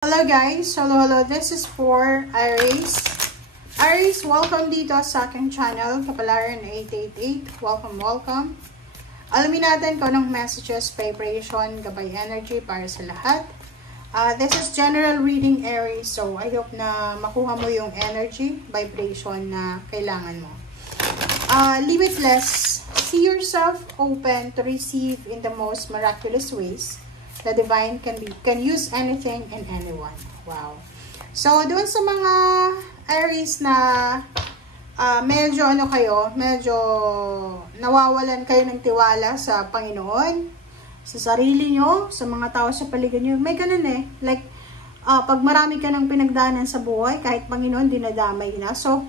Hello guys! Hello! This is for Aries. Aries, welcome dito sa aking channel, Kapalaran 888. Welcome. Alamin natin kung anong messages, vibration, gabay energy para sa lahat. This is general reading, Aries. So, I hope na makuha mo yung energy, vibration na kailangan mo. Limitless. See yourself open to receive in the most miraculous ways. The divine can use anything and anyone. Wow. So, doon sa mga Aries na medyo medyo nawawalan kayo ng tiwala sa Panginoon, sa sarili nyo, sa mga tao sa paligid nyo. May ganun eh. Like, pag marami ka ng pinagdaanan sa buhay, kahit Panginoon, dinadamay na. So,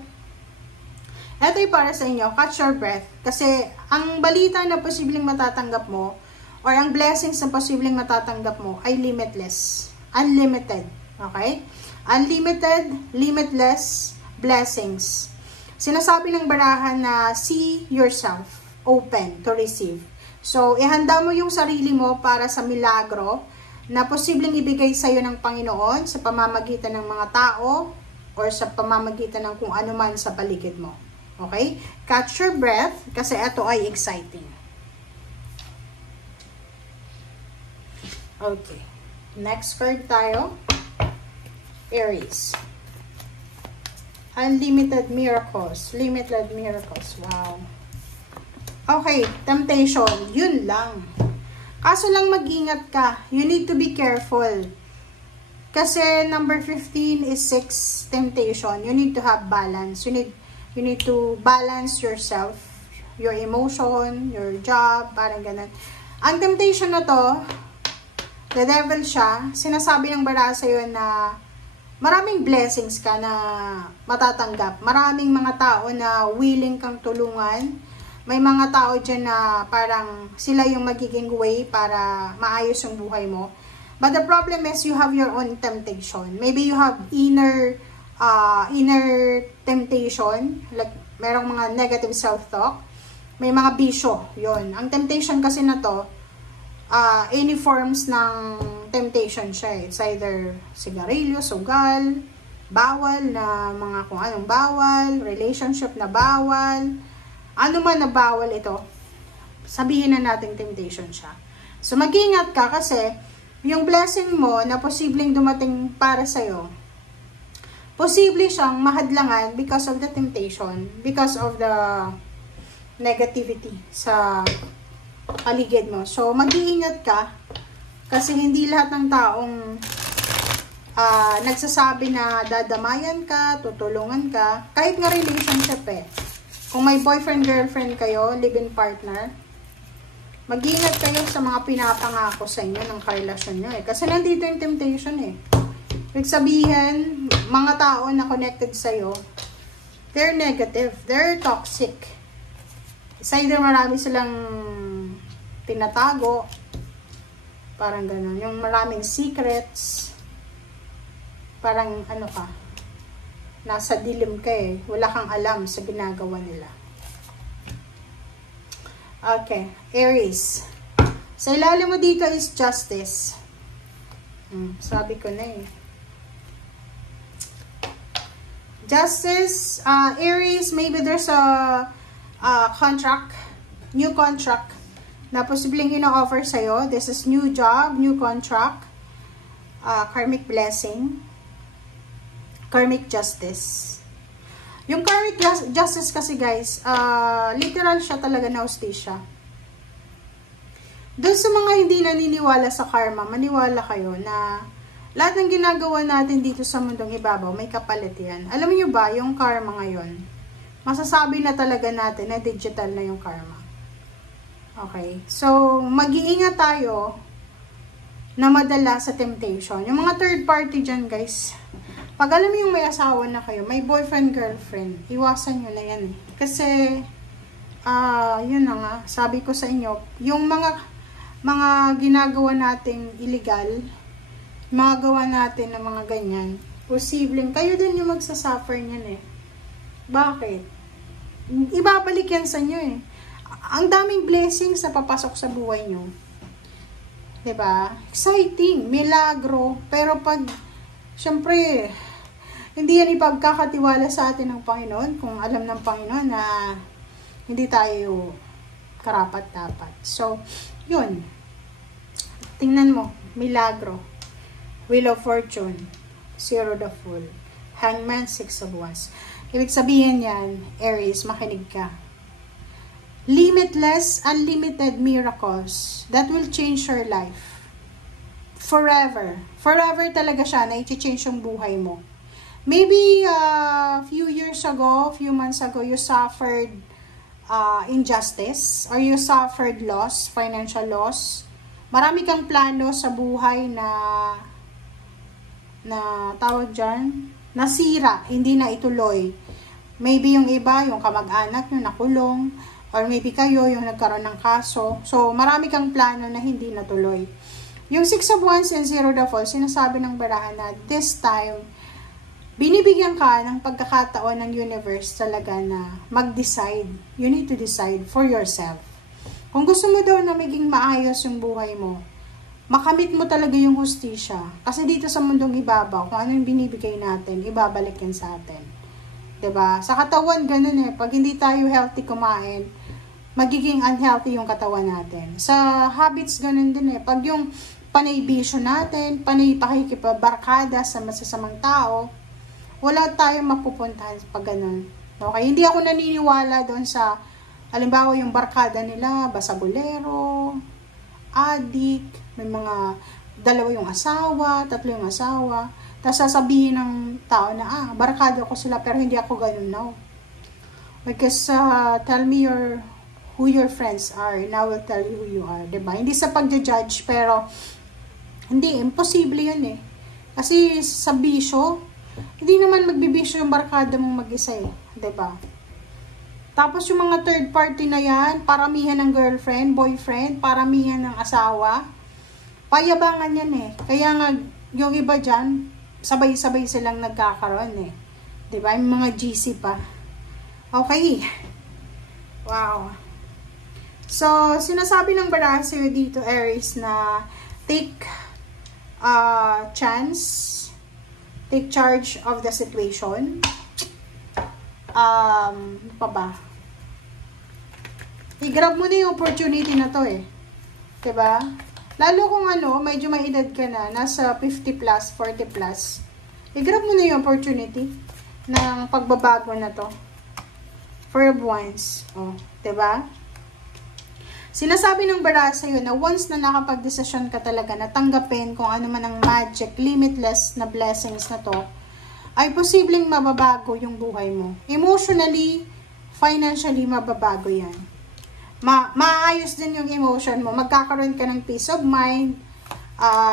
eto ay para sa inyo. Catch your breath. Kasi, ang balita na posibleng matatanggap mo, or ang blessings na posibleng matatanggap mo ay limitless. Unlimited. Okay? Unlimited, limitless blessings. Sinasabi ng barahan na see yourself open to receive. So, ihanda mo yung sarili mo para sa milagro na posibleng ibigay sa'yo ng Panginoon sa pamamagitan ng mga tao or sa pamamagitan ng kung ano man sa paligid mo. Okay? Catch your breath kasi ito ay exciting. Okay. Next card tayo. Aries. Unlimited miracles. Limited miracles. Wow. Okay. Temptation. Yun lang. Kaso lang mag-ingat ka. You need to be careful. Kasi number 15 is 6 temptation. You need to have balance. You need to balance yourself. Your emotion, your job, parang ganun. Ang temptation na to, the devil siya, sinasabi ng bara sa'yo na maraming blessings ka na matatanggap. Maraming mga tao na willing kang tulungan. May mga tao dyan na parang sila yung magiging way para maayos yung buhay mo. But the problem is you have your own temptation. Maybe you have inner temptation. Like, merong mga negative self-talk. May mga bisyo. Yun. Ang temptation kasi na to, any forms ng temptation siya. It's either sigarilyo, sugal, bawal na mga kung anong bawal, relationship na bawal, ano man na bawal ito, sabihin na natin temptation siya. So, mag-ingat ka kasi yung blessing mo na posibleng dumating para sa'yo, posible siyang mahadlangan because of the temptation, because of the negativity sa paligid mo. So, mag-iingat ka kasi hindi lahat ng taong nagsasabi na dadamayan ka, tutulungan ka, kahit nga relationship eh. Kung may boyfriend, girlfriend kayo, live-in partner, mag-iingat kayo sa mga pinapangako sa inyo ng karelasyon nyo eh. Kasi nandito yung temptation eh. Ibig sabihin, mga tao na connected sa'yo, they're negative, they're toxic. It's either marami silang tinatago, parang ganun, yung maraming secrets, parang ano ka, nasa dilim ka eh, wala kang alam sa ginagawa nila. Okay, Aries. Sa ilalim mo dito is justice. Sabi ko na eh. Justice, Aries, maybe there's a contract, new contract, na posibleng ino-offer sa'yo. This is new job, new contract, karmic blessing, karmic justice. Yung karmic justice kasi guys, literal siya talaga na hustisya. Doon sa mga hindi naniniwala sa karma, maniwala kayo na lahat ng ginagawa natin dito sa mundong ibabaw, may kapalit yan. Alam niyo ba, yung karma ngayon, masasabi na talaga natin na digital na yung karma. Okay, so mag-iingat tayo na madala sa temptation. Yung mga third party dyan guys, pag alam mo yung may asawa na kayo, may boyfriend, girlfriend, iwasan nyo na yan eh. Kasi, yun na nga, sabi ko sa inyo, yung mga ginagawa nating illegal, mga gawa natin na mga ganyan, posibleng kayo din yung magsasuffer niyan eh. Bakit? Ibabalik yan sa inyo eh. Ang daming blessings na papasok sa buhay nyo. 'Di ba? Exciting, milagro, pero pag syempre, hindi yan ipagkakatiwala sa atin ng Panginoon kung alam ng Panginoon na hindi tayo karapat-dapat. So, yun. Tingnan mo, milagro. Wheel of Fortune, Zero the Fool. Hangman, Six of Wands. Ibig sabihin yan, Aries, makinig ka. Limitless, unlimited miracles that will change your life. Forever. Forever talaga siya na i-change yung buhay mo. Maybe few years ago, few months ago, you suffered injustice or you suffered loss, financial loss. Marami kang plano sa buhay na tawag dyan, nasira, hindi na ituloy. Maybe yung iba, yung kamag-anak yung nakulong, or maybe kayo yung nagkaroon ng kaso. So, marami kang plano na hindi natuloy. Yung Six of Wands and Zero the Fool, sinasabi ng barahan na this time, binibigyan ka ng pagkakataon ng universe talaga na mag-decide. You need to decide for yourself. Kung gusto mo daw na maging maayos yung buhay mo, makamit mo talaga yung hustisya. Kasi dito sa mundong ibabaw, kung ano yung binibigay natin, ibabalik yan sa atin. 'Di ba? Sa katawan, ganun eh. Pag hindi tayo healthy kumain, magiging unhealthy yung katawan natin. Sa habits, ganun din eh. Pag yung panay bisyo natin, panay pakikipabarkada sa masasamang tao, wala tayong mapupuntahan pag ganun. Okay? Hindi ako naniniwala doon sa, halimbawa yung barkada nila, basagulero, adik, may mga dalawa yung asawa, tatlo yung asawa, tapos sasabihin ng tao na, barkada ko sila, pero hindi ako ganun now. Because, tell me who your friends are, and I will tell you who you are. Diba? Hindi sa pagja-judge, pero, hindi, imposible yun eh. Kasi sa bisyo, hindi naman magbibisyo yung barkada mong mag-isa eh. Diba? Tapos yung mga third party na yan, paramihan ng girlfriend, boyfriend, paramihan ng asawa, payabangan yan eh. Kaya nga, yung iba dyan, sabay-sabay silang nagkakaroon eh. Diba? Yung mga GC pa. Okay. Wow. So, sinasabi ng baraha sa'yo dito, Aries, na take chance, take charge of the situation. Pa ba? I-grab mo na yung opportunity na to eh. Diba? Lalo kung medyo may edad ka na, nasa 50 plus, 40 plus, i-grab mo na yung opportunity ng pagbabago na to. Four of Wands. Oh, diba? Sinasabi ng baraha sa'yo na once na nakapag-desisyon ka talaga na tanggapin kung ano man ang magic, limitless na blessings na to, ay posibleng mababago yung buhay mo. Emotionally, financially, mababago yan. Maayos din yung emotion mo. Magkakaroon ka ng peace of mind,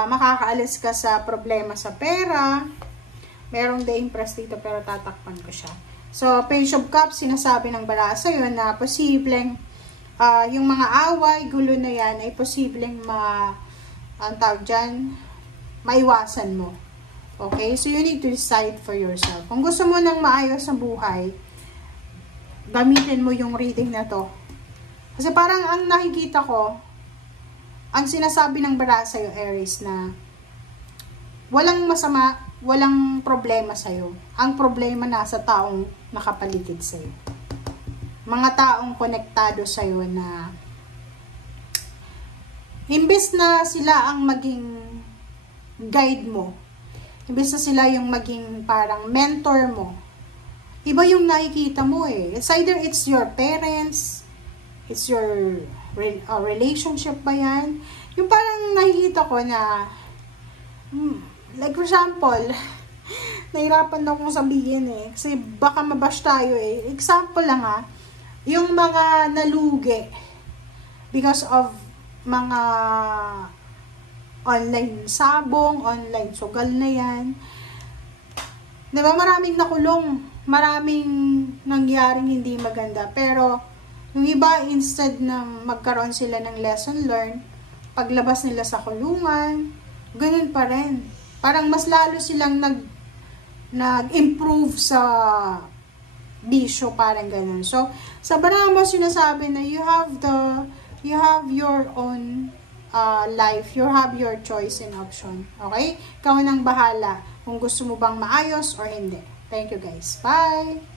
makakaalis ka sa problema sa pera. Merong de-impress dito pero tatakpan ko siya. So, Page of Cups, sinasabi ng baraha sa'yo na posibleng yung mga away, gulo na yan, ay posibleng maiwasan mo. Okay? So, you need to decide for yourself. Kung gusto mo ng maayos ang buhay, gamitin mo yung reading na to. Kasi parang ang nakikita ko, ang sinasabi ng baraha sa'yo, Aries, na walang masama, walang problema sa'yo. Ang problema nasa taong nakapaligid sa'yo. Mga taong konektado sa'yo na imbes na sila ang maging guide mo, imbes na sila yung maging parang mentor mo, iba yung nakikita mo eh. It's either it's your parents, it's your relationship ba yan? Yung parang nakikita ko na, like for example, nahirapan na akong sabihin eh. Kasi baka mabash tayo eh. Example lang yung mga nalugi because of mga online sabong, online sugal na yan. Diba? Maraming nakulong. Maraming nangyaring hindi maganda. Pero, yung iba, instead na magkaroon sila ng lesson learned, paglabas nila sa kulungan, ganun pa rin. Parang mas lalo silang nag-improve sa bisyo, parang ganun. So, sa baraha mo sinasabi na you have your own life, you have your choice and option. Okay? Ikaw nang bahala kung gusto mo bang maayos or hindi. Thank you guys. Bye!